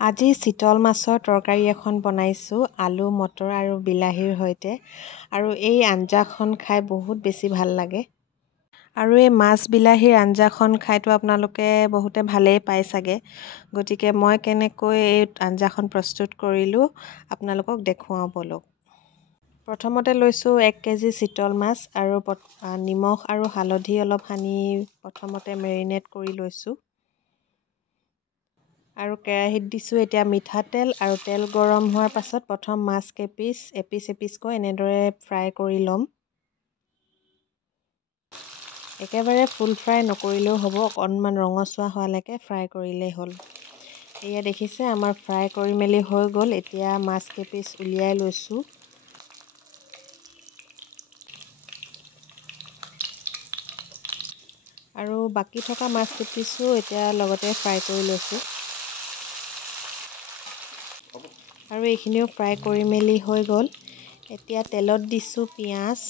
আজি চিতল মাছৰ তৰকাৰী এখন বনাইছোঁ আলু মটৰ আৰু বিলাহীৰ সৈতে আৰু এই আঞ্জাখন খাই বহুত বেছি ভাল লাগে আৰু এই মাছ বিলাহীৰ আঞ্জাখন খাইতো আপোনালোকে বহুতে ভালেই পায় চাগে গতিকে মই কেনেকৈ এই আঞ্জাখন প্ৰস্তুত কৰিলোঁ আপোনালোকক দেখুৱাওঁ বলক। প্ৰথমতে লৈছোঁ 1 কেজি চিতল মাছ আৰু নিমখ আৰু হালধি অলপ সানি প্ৰথমতে মেৰিনেট কৰি লৈছোঁ আৰু কেৰাহীত দিছোঁ এতিয়া মিঠাতেল আৰু তেল গৰম হোৱাৰ পাছত প্ৰথম মাছ এপিচকৈ এনেদৰে ফ্ৰাই কৰি ল'ম। একেবাৰে ফুল ফ্ৰাই নকৰিলেও হ'ব, অকণমান ৰঙচুৱা হোৱালৈকে ফ্ৰাই কৰিলেই হ'ল। এয়া দেখিছে আমাৰ ফ্ৰাই কৰি মেলি হৈ গ'ল। এতিয়া মাছ কেইপিচ উলিয়াই লৈছোঁ। আৰু বাকী থকা মাছ কেইপিচো এতিয়া লগতে ফ্ৰাই কৰি লৈছোঁ আৰু এইখিনিও ফ্ৰাই কৰি মেলি হৈ গ'ল। এতিয়া তেলত দিছোঁ পিঁয়াজ,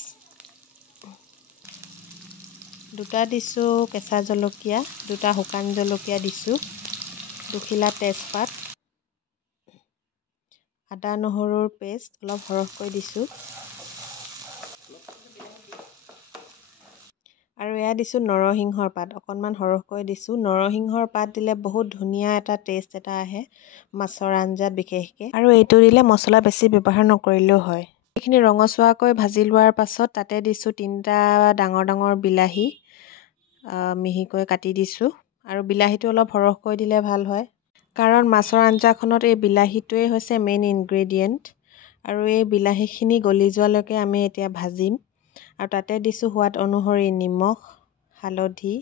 দুটা দিছোঁ কেঁচা জলকীয়া, দুটা শুকান জলকীয়া দিছোঁ, দুখিলা তেজপাত, আদা নহৰুৰ পেষ্ট অলপ সৰহকৈ দিছোঁ আৰু এয়া দিছোঁ নৰসিংহৰ পাত অকণমান সৰহকৈ দিছোঁ। নৰসিংহৰ পাত দিলে বহুত ধুনীয়া এটা টেষ্ট এটা আহে মাছৰ আঞ্জাত বিশেষকৈ, আৰু এইটো দিলে মছলা বেছি ব্যৱহাৰ নকৰিলেও হয়। এইখিনি ৰঙচুৱাকৈ ভাজি লোৱাৰ পাছত তাতে দিছোঁ 3টা ডাঙৰ ডাঙৰ বিলাহী মিহিকৈ কাটি দিছোঁ আৰু বিলাহীটো অলপ সৰহকৈ দিলে ভাল হয় কাৰণ মাছৰ আঞ্জাখনত এই বিলাহীটোৱেই হৈছে মেইন ইনগ্ৰেডিয়েণ্ট আৰু এই বিলাহীখিনি গলি যোৱালৈকে আমি এতিয়া ভাজিম আৰু তাতে দিছোঁ সোৱাদ অনুসৰি নিমখ, হালধি,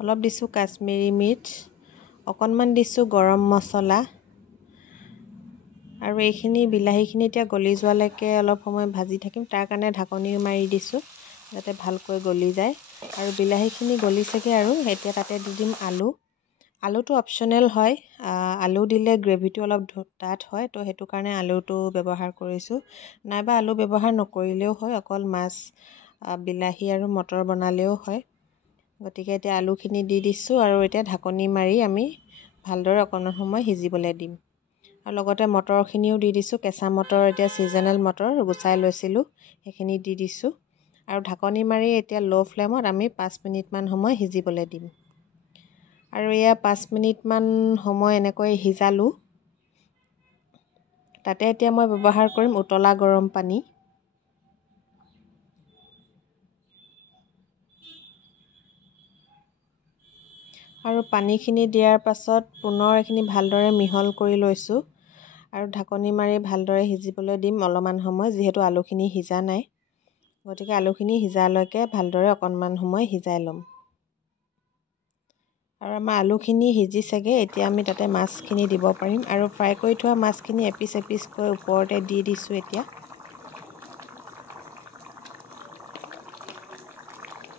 অলপ দিছোঁ কাশ্মীৰী মিৰ্চ, অকণমান দিছোঁ গৰম মছলা আৰু এইখিনি বিলাহীখিনি এতিয়া গলি যোৱালৈকে অলপ সময় ভাজি থাকিম। তাৰ কাৰণে ঢাকনি মাৰি দিছোঁ যাতে ভালকৈ গলি যায় আৰু বিলাহীখিনি গলিছেগৈ আৰু এতিয়া তাতে দি দিম আলু। আলুটো অপশ্যনেল হয়, আলু দিলে গ্ৰেভিটো অলপ ডাঠ হয়, তো সেইটো কাৰণে আলুটো ব্যৱহাৰ কৰিছোঁ, নাইবা আলু ব্যৱহাৰ নকৰিলেও হয়, অকল মাছ বিলাহী আৰু মটৰ বনালেও হয়। গতিকে এতিয়া আলুখিনি দি দিছোঁ আৰু এতিয়া ঢাকনি মাৰি আমি ভালদৰে অকণমান সময় সিজিবলৈ দিম আৰু লগতে মটৰখিনিও দি দিছোঁ। কেঁচা মটৰ এতিয়া ছিজনেল মটৰ গুচাই লৈছিলোঁ, সেইখিনি দি দিছোঁ আৰু ঢাকনি মাৰি এতিয়া ল' ফ্লেমত আমি 5 মিনিটমান সময় সিজিবলৈ দিম আৰু এয়া 5 মিনিটমান সময় এনেকৈ সিজালোঁ। তাতে এতিয়া মই ব্যৱহাৰ কৰিম উতলা গৰম পানী। আৰু পানীখিনি দিয়াৰ পাছত পুনৰ এইখিনি ভালদৰে মিহল কৰি লৈছোঁ আৰু ঢাকনি মাৰি ভালদৰে সিজিবলৈ দিম অলপমান সময়, যিহেতু আলুখিনি সিজা নাই। গতিকে আলুখিনি সিজালৈকে ভালদৰে অকণমান সময় সিজাই ল'ম আৰু আমাৰ আলুখিনি সিজিছেগৈ। এতিয়া আমি তাতে মাছখিনি দিব পাৰিম আৰু ফ্ৰাই কৰি থোৱা মাছখিনি এপিচকৈ ওপৰতে দি দিছোঁ এতিয়া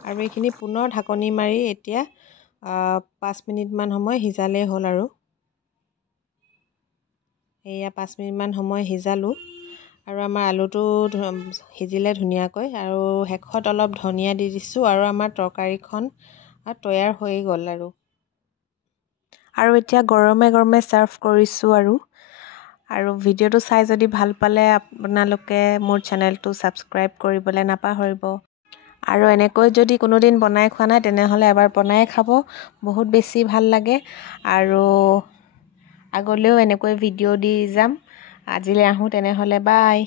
আৰু এইখিনি পুনৰ ঢাকনি মাৰি এতিয়া 5 মিনিটমান সময় সিজালেই হ'ল আৰু এয়া 5 মিনিটমান সময় সিজালোঁ আৰু আমাৰ আলুটো সিজিলে ধুনীয়াকৈ আৰু শেষত অলপ ধনিয়া দি দিছোঁ আৰু আমাৰ তৰকাৰীখন তৈয়াৰ হৈ গ'ল আৰু এতিয়া গৰমে গৰমে ছাৰ্ভ কৰিছোঁ আৰু ভিডিঅ'টো চাই যদি ভাল পালে আপোনালোকে মোৰ চেনেলটো ছাবস্ক্ৰাইব কৰিবলৈ নাপাহৰিব আৰু এনেকৈ যদি কোনোদিন বনাই খোৱা নাই তেনেহ'লে এবাৰ বনাই খাব, বহুত বেছি ভাল লাগে আৰু আগলৈও এনেকৈ ভিডিঅ' দি যাম। আজিলৈ আহোঁ তেনেহ'লে, বাই।